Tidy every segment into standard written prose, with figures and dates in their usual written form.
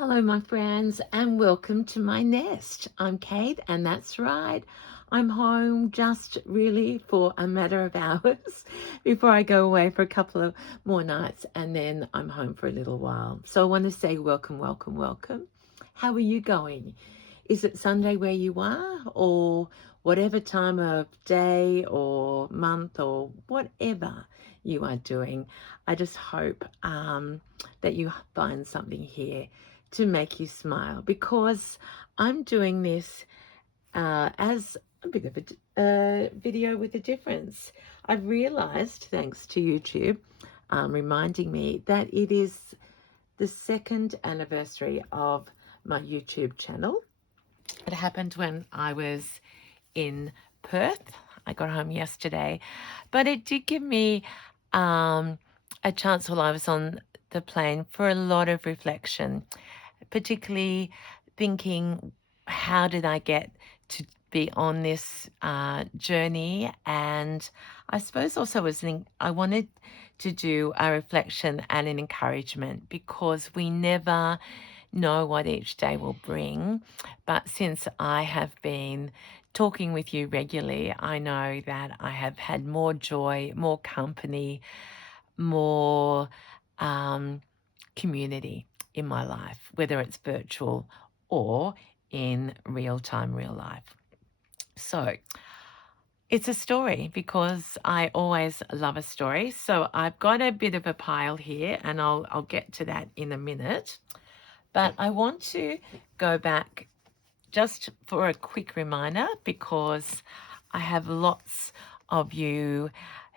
Hello, my friends, and welcome to my nest. I'm Kate, and that's right. I'm home just really for a matter of hours before I go away for a couple of more nights, and then I'm home for a little while. So I want to say welcome, welcome, welcome. How are you going? Is it Sunday where you are, or whatever time of day or month or whatever you are doing? I just hope that you find something here to make you smile, because I'm doing this as a bit of a video with a difference. I've realized, thanks to YouTube reminding me, that it is the second anniversary of my YouTube channel. It happened when I was in Perth. I got home yesterday, but it did give me a chance while I was on the plane for a lot of reflection, particularly thinking, how did I get to be on this journey? And I suppose also I wanted to do a reflection and an encouragement, because we never know what each day will bring. But since I have been talking with you regularly, I know that I have had more joy, more company, more community in my life, whether it's virtual or in real time, real life. So it's a story, because I always love a story. So I've got a bit of a pile here, and I'll get to that in a minute. But I want to go back just for a quick reminder, because I have lots of you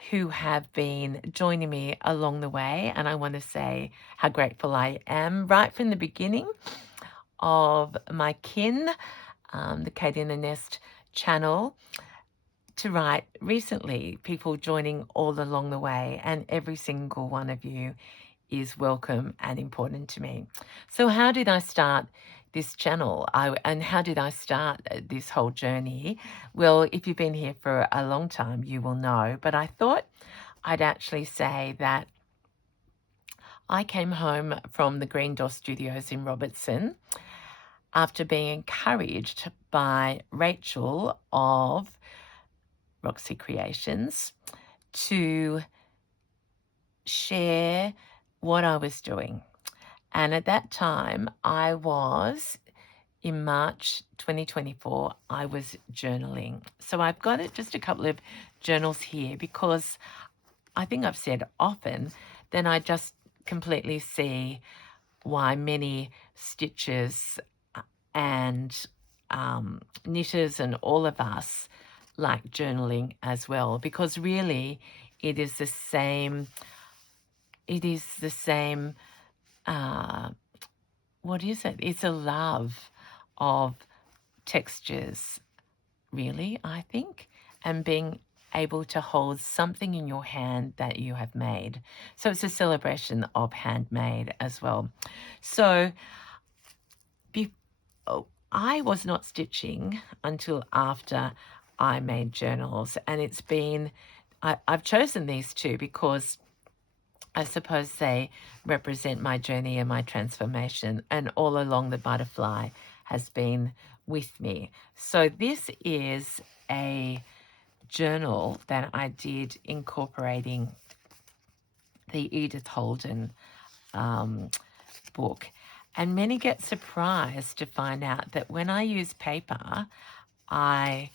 who have been joining me along the way, and I want to say how grateful I am right from the beginning of my kin, the Kate in the Nest channel, to right recently, people joining all along the way, and every single one of you is welcome and important to me. So how did I start this channel? And how did I start this whole journey? Well, if you've been here for a long time, you will know. But I thought I'd actually say that I came home from the Green Door Studios in Robertson after being encouraged by Rachel of Roxy Creations to share what I was doing. And at that time, in March 2024, I was journaling. So I've got just a couple of journals here, because I think I've said often, then I just completely see why many stitchers and knitters and all of us like journaling as well, because really it is the same. It is the same. What is it? It's a love of textures, really, I think, and being able to hold something in your hand that you have made. So it's a celebration of handmade as well. So I was not stitching until after I made journals, and I've chosen these two because I suppose they represent my journey and my transformation, and all along the butterfly has been with me. So this is a journal that I did incorporating the Edith Holden book. And many get surprised to find out that when I use paper, I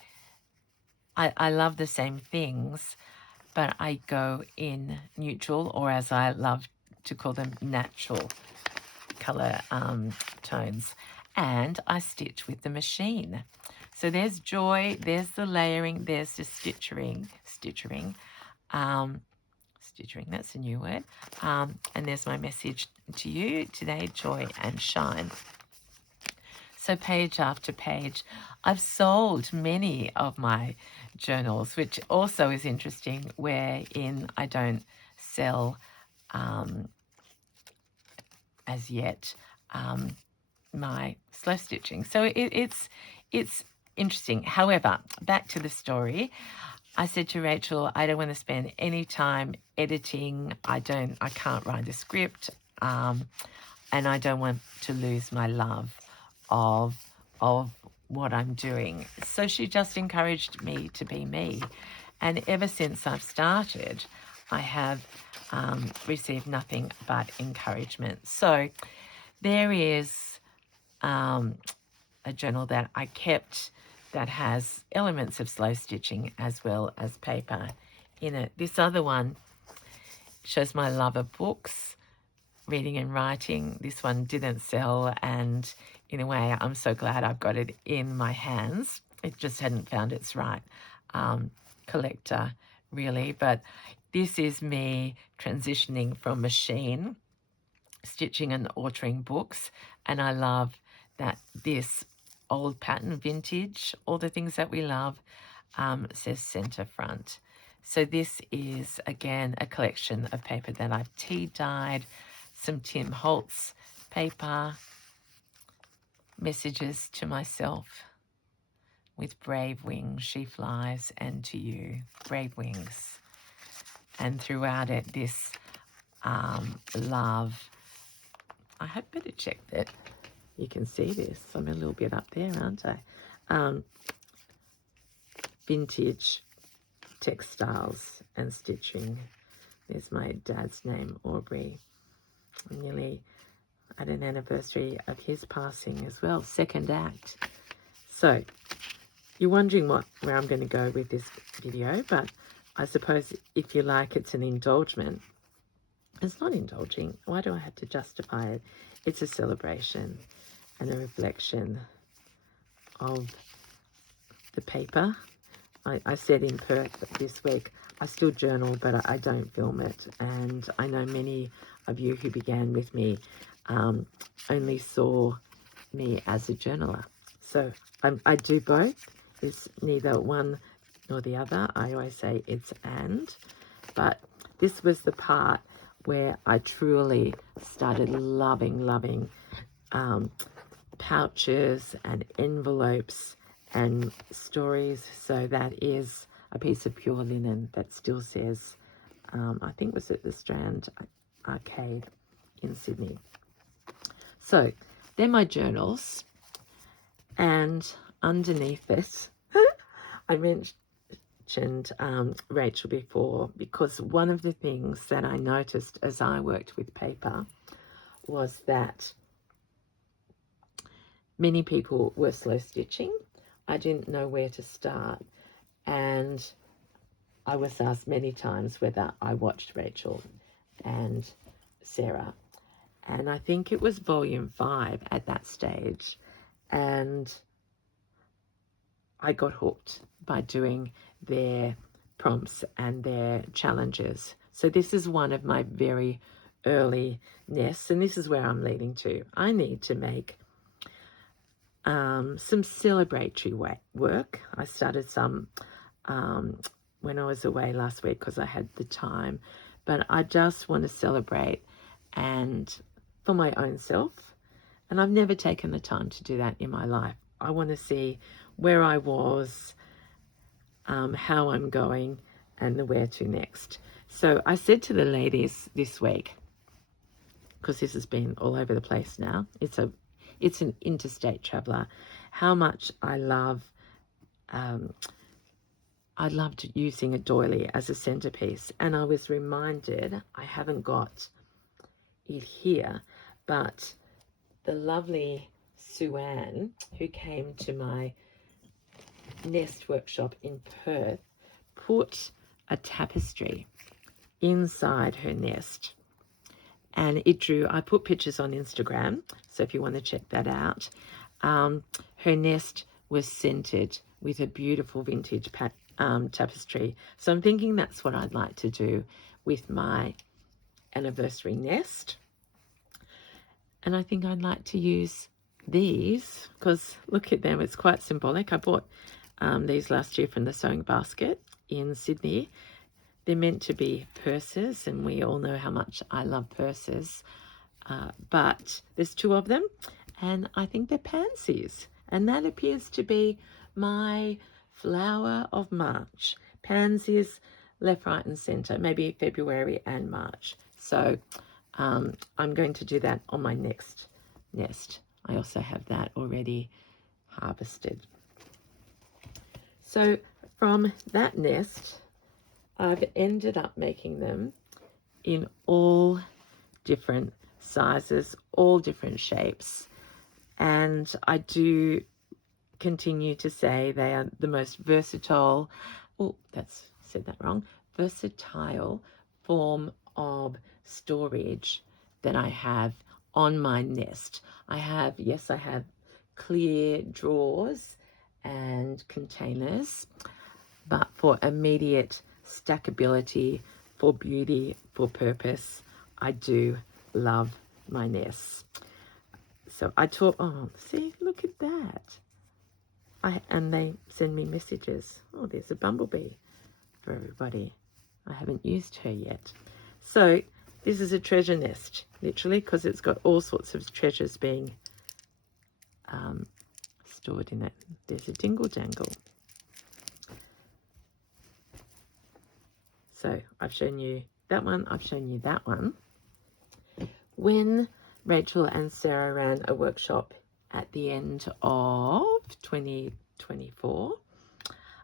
love the same things, but I go in neutral, or as I love to call them, natural color tones, and I stitch with the machine. So there's joy, there's the layering, there's the stitching, that's a new word, and there's my message to you today: joy and shine. So page after page, I've sold many of my journals, which also is interesting, wherein I don't sell as yet my slow stitching. So it's interesting. However, back to the story. I said to Rachel, I don't want to spend any time editing. I can't write a script. and I don't want to lose my love of what I'm doing. So she just encouraged me to be me. And ever since I've started, I have received nothing but encouragement. So there is a journal that I kept that has elements of slow stitching as well as paper in it. This other one shows my love of books, reading and writing. This one didn't sell, and in a way I'm so glad I've got it in my hands. It just hadn't found its right collector really, but this is me transitioning from machine stitching and altering books, and I love that this old pattern, vintage, all the things that we love, says centre front. So this is again a collection of paper that I've tea dyed, some Tim Holtz paper, messages to myself with brave wings she flies, and to you, brave wings. And throughout it, this love. I had better check that you can see this. I'm a little bit up there, aren't I? Vintage textiles and stitching. There's my dad's name, Aubrey. Nearly at an anniversary of his passing as well, second act. So you're wondering where I'm going to go with this video, but I suppose if you like, it's an indulgement. It's not indulging. Why do I have to justify it? It's a celebration and a reflection of the paper. I said in Perth this week, I still journal, but I don't film it. And I know many of you who began with me only saw me as a journaler. So I do both. It's neither one nor the other. I always say it's and. But this was the part where I truly started loving pouches and envelopes and stories. So that is a piece of pure linen that still says, I think it was at the Strand Arcade in Sydney. So they're my journals, and underneath it, I mentioned Rachel before, because one of the things that I noticed as I worked with paper was that many people were slow stitching. I didn't know where to start, and I was asked many times whether I watched Rachel and Sarah, and I think it was volume 5 at that stage, and I got hooked by doing their prompts and their challenges. So this is one of my very early nests, and this is where I'm leading to. I need to make some celebratory work. I started some when I was away last week because I had the time, but I just want to celebrate and for my own self, and I've never taken the time to do that in my life. I want to see where I was, how I'm going, and the where to next. So I said to the ladies this week, because this has been all over the place now, it's an interstate traveler, how much I loved using a doily as a centerpiece. And I was reminded, I haven't got it here, but the lovely Sue Ann, who came to my nest workshop in Perth, put a tapestry inside her nest. And I put pictures on Instagram, so if you want to check that out. Her nest was scented with a beautiful vintage tapestry. So I'm thinking that's what I'd like to do with my anniversary nest. And I think I'd like to use these because look at them, it's quite symbolic. I bought these last year from the Sewing Basket in Sydney. They're meant to be purses, and we all know how much I love purses, but there's 2 of them, and I think they're pansies, and that appears to be my flower of March. Pansies left, right and center, maybe February and March. So I'm going to do that on my next nest. I also have that already harvested. So from that nest, I've ended up making them in all different sizes, all different shapes. And I do continue to say they are the most versatile, said that wrong, versatile form of storage that I have on my nest. I have clear drawers and containers, but for immediate stackability, for beauty, for purpose, I do love my nests. So I talk, oh, see, look at that. And they send me messages. Oh, there's a bumblebee for everybody. I haven't used her yet. So this is a treasure nest, literally, because it's got all sorts of treasures being stored in it. There's a dingle dangle. So I've shown you that one. I've shown you that one. When Rachel and Sarah ran a workshop at the end of 2024,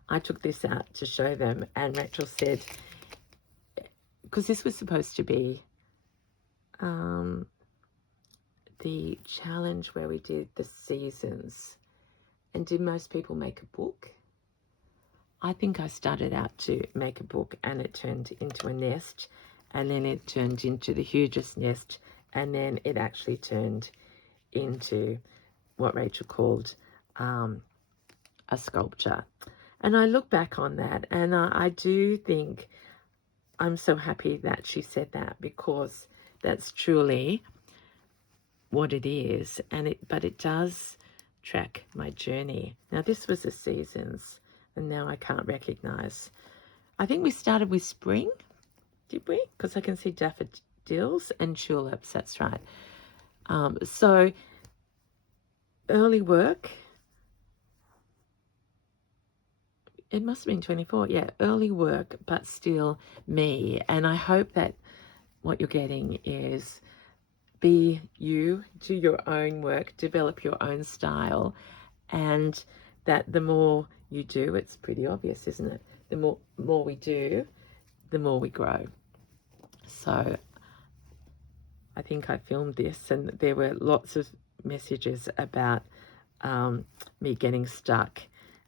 I took this out to show them, and Rachel said, because this was supposed to be the challenge where we did the seasons, and did most people make a book? I think I started out to make a book, and it turned into a nest, and then it turned into the hugest nest, and then it actually turned into what Rachel called a sculpture. And I look back on that, and I do think I'm so happy that she said that, because that's truly what it is. But it does track my journey. Now, this was the seasons, and now I can't recognize. I think we started with spring, did we? Because I can see daffodils and tulips, that's right. So early work, it must have been 24, yeah, early work, but still me. And I hope that what you're getting is be you, do your own work, develop your own style, and that the more you do, it's pretty obvious, isn't it? The more we do, the more we grow. So I think I filmed this, and there were lots of messages about me getting stuck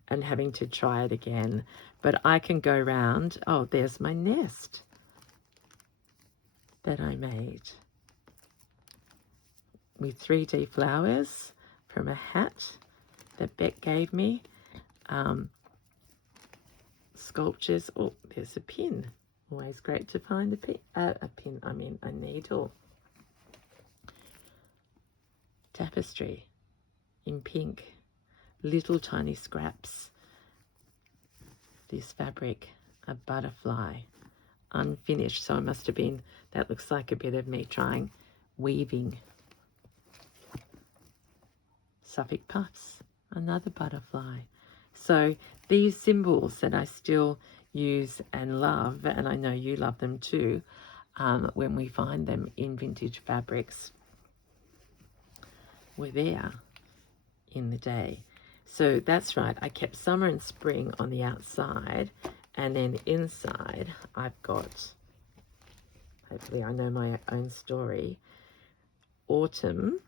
and having to try it again. But I can go round. Oh, there's my nest that I made with 3D flowers from a hat that Beck gave me. Sculptures. Oh, there's a pin. Always great to find a needle. Tapestry in pink. Little tiny scraps. This fabric, a butterfly, unfinished. So it must have been, that looks like a bit of me trying weaving. Suffolk puffs, another butterfly. So these symbols that I still use and love, and I know you love them too, when we find them in vintage fabrics, were there in the day. So that's right, I kept summer and spring on the outside, and then inside I've got, hopefully I know my own story, autumn,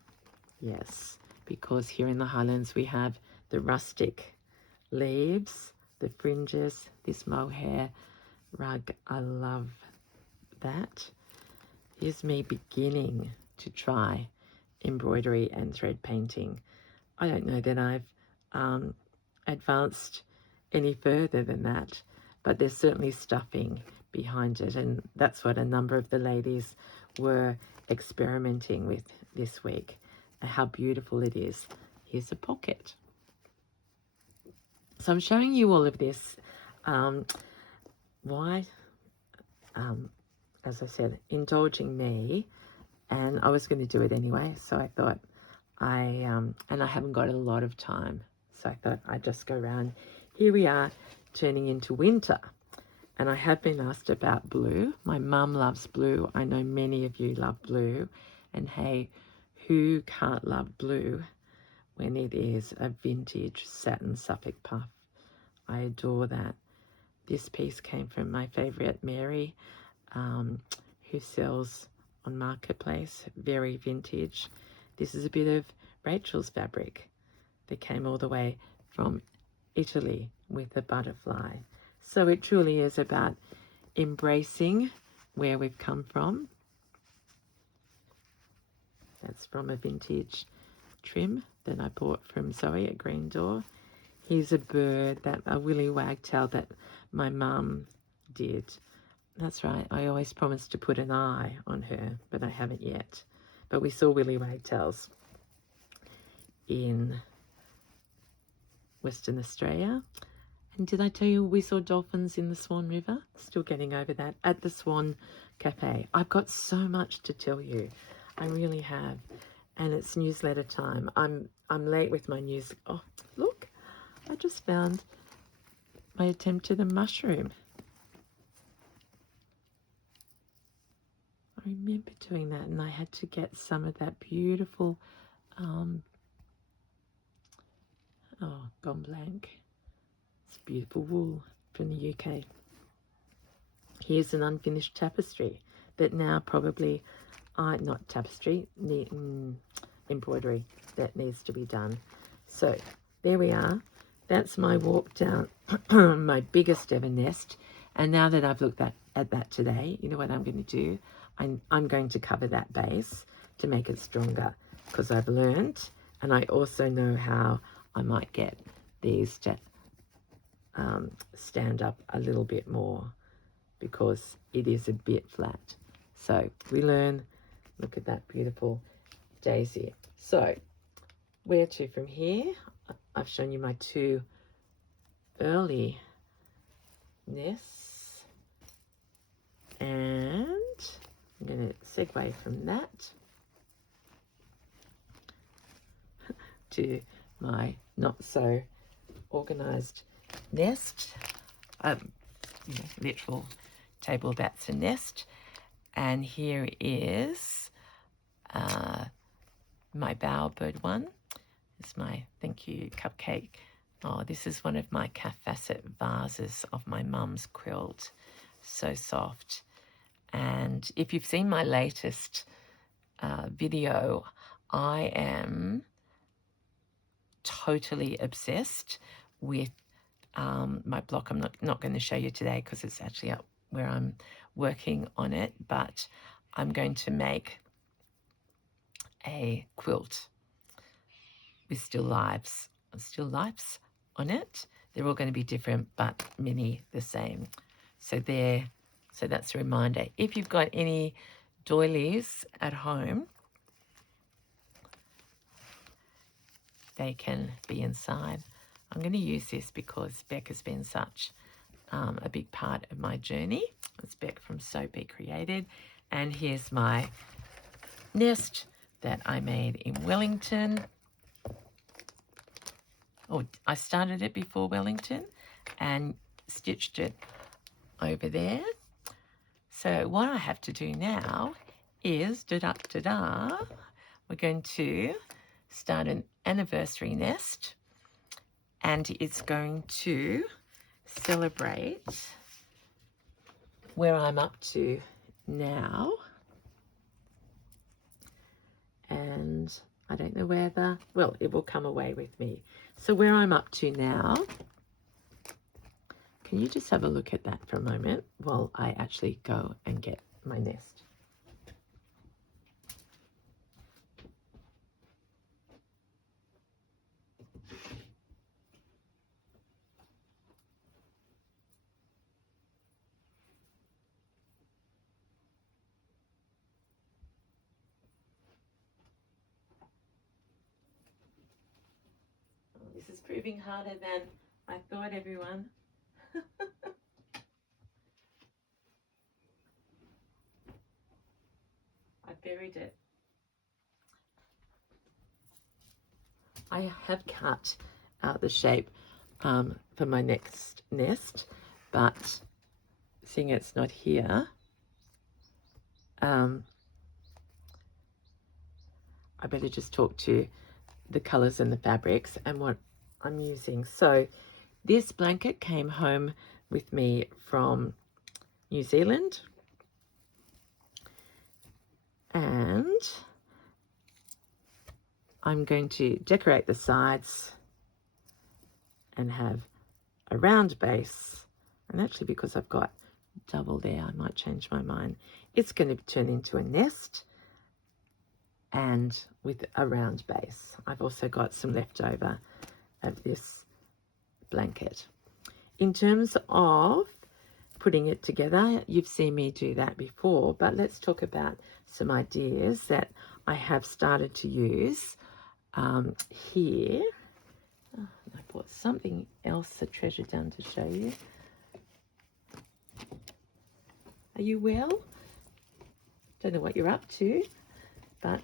yes, because here in the Highlands we have the rustic leaves, the fringes, this mohair rug. I love that. Here's me beginning to try embroidery and thread painting. I don't know that I've advanced any further than that, but there's certainly stuffing behind it, and that's what a number of the ladies were experimenting with this week. How beautiful it is. Here's a pocket. So I'm showing you all of this. Why? As I said, indulging me, and I was going to do it anyway, so I thought and I haven't got a lot of time, so I thought I'd just go around. Here we are turning into winter, And I have been asked about blue. My mum loves blue. I know many of you love blue. And hey, who can't love blue when it is a vintage satin Suffolk puff? I adore that. This piece came from my favourite Mary, who sells on Marketplace, very vintage. This is a bit of Rachel's fabric that came all the way from Italy with a butterfly. So it truly is about embracing where we've come from. That's from a vintage trim that I bought from Zoe at Green Door. Here's a bird, a willy wagtail that my mum did. That's right, I always promised to put an eye on her, but I haven't yet. But we saw willy wagtails in Western Australia. And did I tell you we saw dolphins in the Swan River? Still getting over that, at the Swan Cafe. I've got so much to tell you. I really have. And it's newsletter time. I'm late with my news. Oh, look, I just found my attempt at a mushroom. I remember doing that, and I had to get some of that beautiful, gone blank. It's beautiful wool from the UK. Here's an unfinished tapestry that now probably, not tapestry, embroidery that needs to be done. So there we are. That's my walk down my biggest ever nest. And now that I've looked at that today, you know what I'm going to do? I'm going to cover that base to make it stronger, because I've learned, and I also know how I might get these to stand up a little bit more, because it is a bit flat. So we learn. Look at that beautiful daisy. So where to from here? I've shown you my two early nests, and I'm going to segue from that to my not so organized nest. Literal table that's a nest. And here is my bowerbird one. It's my thank you cupcake. Oh, this is one of my calf facet vases of my mum's quilt. So soft. And if you've seen my latest video, I am totally obsessed with my block. I'm not going to show you today because it's actually up where I'm working on it, but I'm going to make a quilt with still lifes on it. They're all going to be different, but many the same. So that's a reminder. If you've got any doilies at home, they can be inside. I'm going to use this because Beck has been such a big part of my journey. It's Beck from So Be Created. And here's my nest that I made in Wellington. Oh, I started it before Wellington and stitched it over there. So what I have to do now is, we're going to start an anniversary nest, and it's going to celebrate where I'm up to now. And I don't know whether, well, it will come away with me. So where I'm up to now, can you just have a look at that for a moment while I actually go and get my nest? This is proving harder than I thought, everyone. I buried it. I have cut out the shape for my next nest, but seeing it's not here, I better just talk to the colors and the fabrics and what I'm using. So this blanket came home with me from New Zealand, and I'm going to decorate the sides and have a round base. And actually, because I've got double there, I might change my mind. It's going to turn into a nest and with a round base. I've also got some leftover of this blanket. In terms of putting it together, you've seen me do that before, but let's talk about some ideas that I have started to use here. Oh, I brought something else, a treasure down to show you. Are you well? Don't know what you're up to, but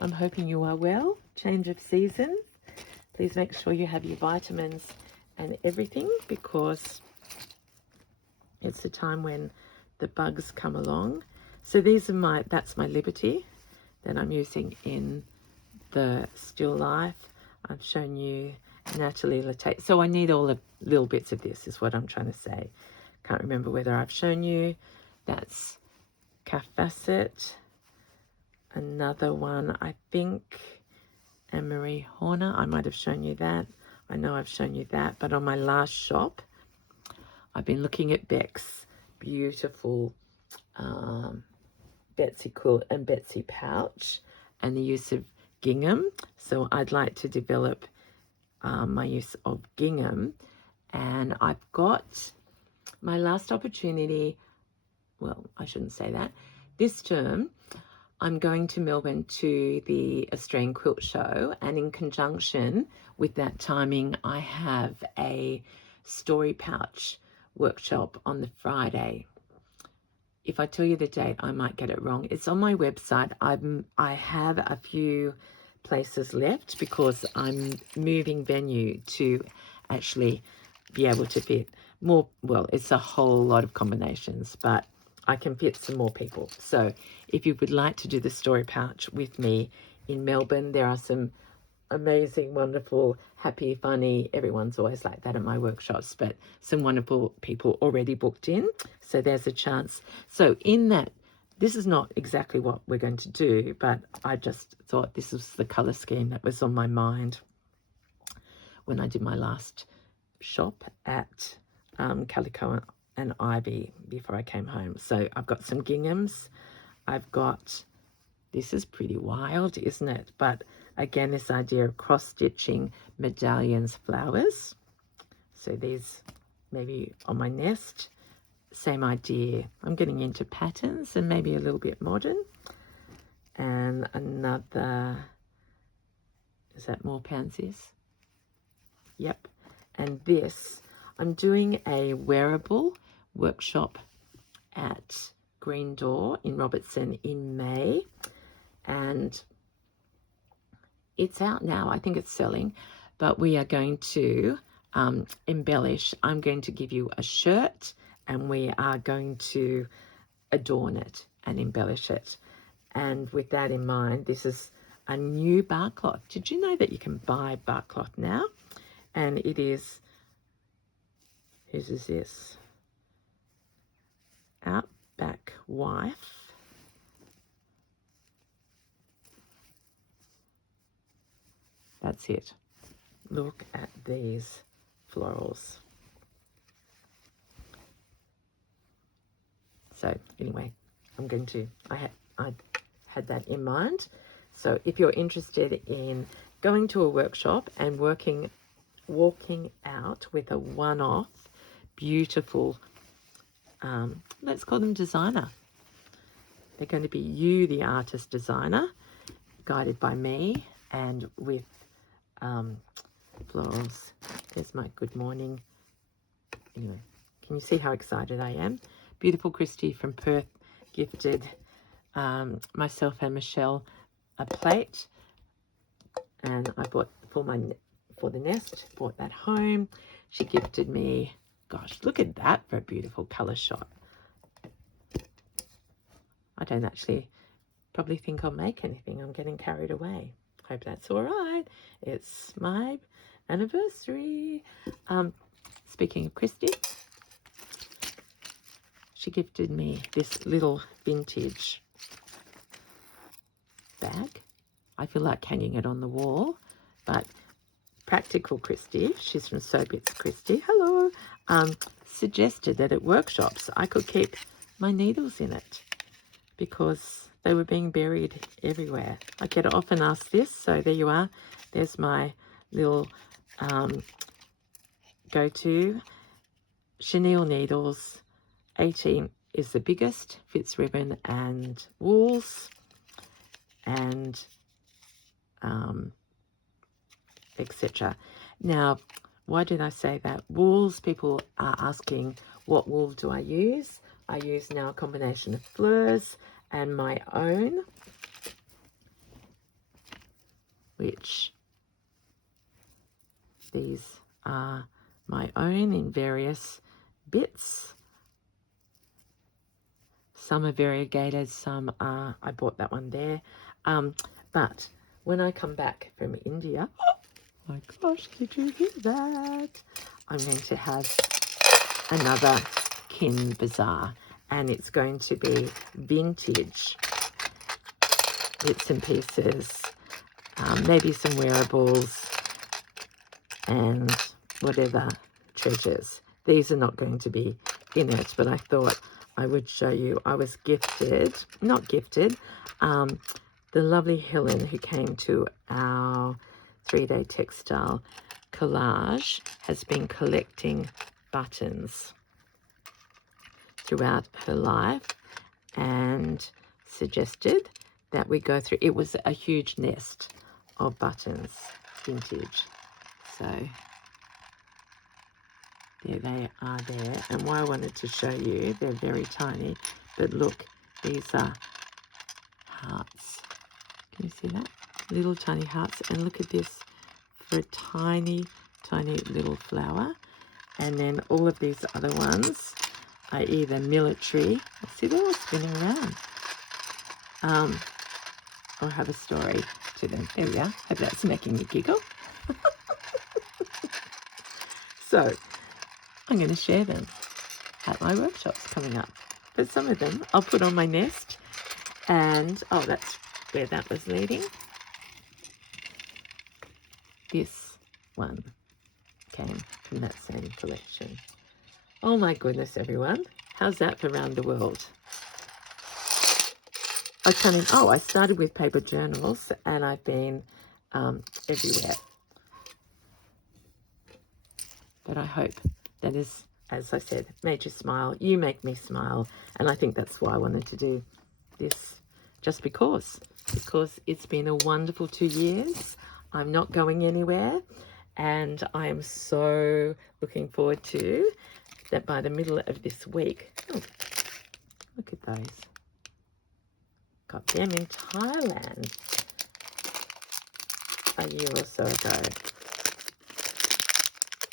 I'm hoping you are well. Change of season. Please make sure you have your vitamins and everything, because it's the time when the bugs come along. So these are that's my Liberty that I'm using in the still life. I've shown you Natalie Latte. So I need all the little bits of this is what I'm trying to say. Can't remember whether I've shown you. That's Calf Facet. Another one, I think, Anne-Marie Horner. I might have shown you that. I know I've shown you that. But on my last shop, I've been looking at Beck's beautiful Betsy quilt and Betsy pouch and the use of gingham. So I'd like to develop my use of gingham. And I've got my last opportunity. Well, I shouldn't say that. This term, I'm going to Melbourne to the Australian Quilt Show, and in conjunction with that timing, I have a story pouch workshop on the Friday. If I tell you the date, I might get it wrong. It's on my website. I have a few places left because I'm moving venue to actually be able to fit more. Well, it's a whole lot of combinations, but I can fit some more people. So if you would like to do the story pouch with me in Melbourne, there are some amazing, wonderful, happy, funny, everyone's always like that at my workshops, but some wonderful people already booked in. So there's a chance. So in that, this is not exactly what we're going to do, but I just thought this was the color scheme that was on my mind when I did my last shop at Calico and Ivy before I came home. So I've got some ginghams. I've got, this is pretty wild, isn't it? But again, this idea of cross-stitching medallions, flowers. So these maybe on my nest, same idea. I'm getting into patterns and maybe a little bit modern. And another, is that more pansies? Yep. And this, I'm doing a wearable workshop at Green Door in Robertson in May, and it's out now. I think it's selling, but we are going to embellish. I'm going to give you a shirt, and we are going to adorn it and embellish it. And with that in mind, this is a new bar cloth. Did you know that you can buy bar cloth now? And it is, whose is this? Outback Wife. That's it. Look at these florals. So anyway, I'm going to, I had that in mind. So if you're interested in going to a workshop and walking out with a one-off, beautiful, let's call them designer. They're going to be you, the artist designer, guided by me and with florals. There's my good morning. Anyway, can you see how excited I am? Beautiful Christy from Perth gifted myself and Michelle a plate, and I bought for the nest, brought that home. She gifted me, gosh, look at that for a beautiful color shot. I don't actually probably think I'll make anything. I'm getting carried away. Hope that's all right. It's my anniversary. Speaking of Christy, she gifted me this little vintage bag. I feel like hanging it on the wall, but Practical Christy, she's from So Bits Christy, hello, suggested that at workshops I could keep my needles in it because they were being buried everywhere. I get often asked this, so there you are. There's my little go-to chenille needles. 18 is the biggest, fits ribbon and wools, and etc. Now, why did I say that? Wools, people are asking, what wool do I use? I use now a combination of Fleur's and my own, which these are my own in various bits. Some are variegated, some are, I bought that one there. But when I come back from India, oh my gosh, did you hear that? I'm going to have another Kin Bazaar, and it's going to be vintage bits and pieces, maybe some wearables and whatever treasures. These are not going to be in it, but I thought I would show you. I was gifted, not gifted, the lovely Helen, who came to our 3-day textile collage, has been collecting buttons throughout her life and suggested that we go through. It was a huge nest of buttons, vintage. So there they are there. And why I wanted to show you, they're very tiny, but look, these are hearts. Can you see that? Little tiny hearts. And look at this, for a tiny, tiny little flower. And then all of these other ones are either military. See, they're all spinning around. Or have a story to them. There we are. Hope that's making you giggle. So I'm going to share them at my workshops coming up. But some of them I'll put on my nest. And, oh, that's where that was leading. This one came from that same collection. Oh my goodness, everyone. How's that for around the world? I started with paper journals, and I've been everywhere. But I hope that is, as I said, made you smile. You make me smile. And I think that's why I wanted to do this, just because it's been a wonderful 2 years. I'm not going anywhere. And I am so looking forward to that by the middle of this week. Oh, look at those. Got them in Thailand a year or so ago.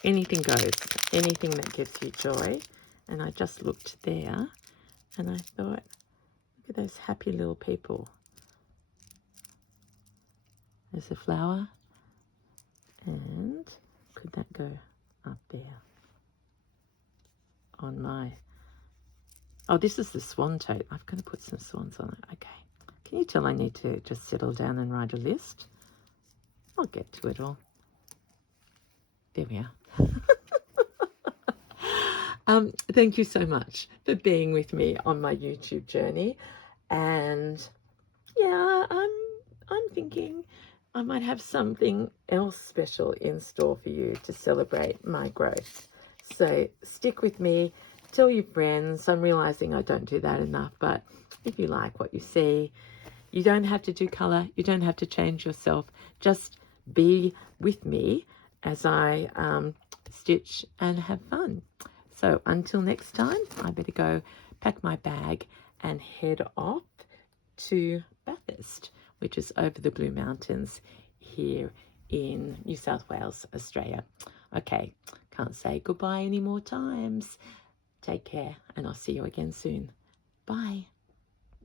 Anything goes, anything that gives you joy. And I just looked there and I thought, look at those happy little people. There's a flower. And could that go up there on my, oh, this is the swan tote. I've got to put some swans on it. Okay. Can you tell I need to just settle down and write a list? I'll get to it all. There we are. Thank you so much for being with me on my YouTube journey. And yeah, I'm thinking I might have something else special in store for you to celebrate my growth. So stick with me, tell your friends. I'm realizing I don't do that enough, but if you like what you see, you don't have to do color, you don't have to change yourself. Just be with me as I stitch and have fun. So until next time, I better go pack my bag and head off to Bathurst, which is over the Blue Mountains here in New South Wales, Australia. Okay, can't say goodbye any more times. Take care, and I'll see you again soon. Bye.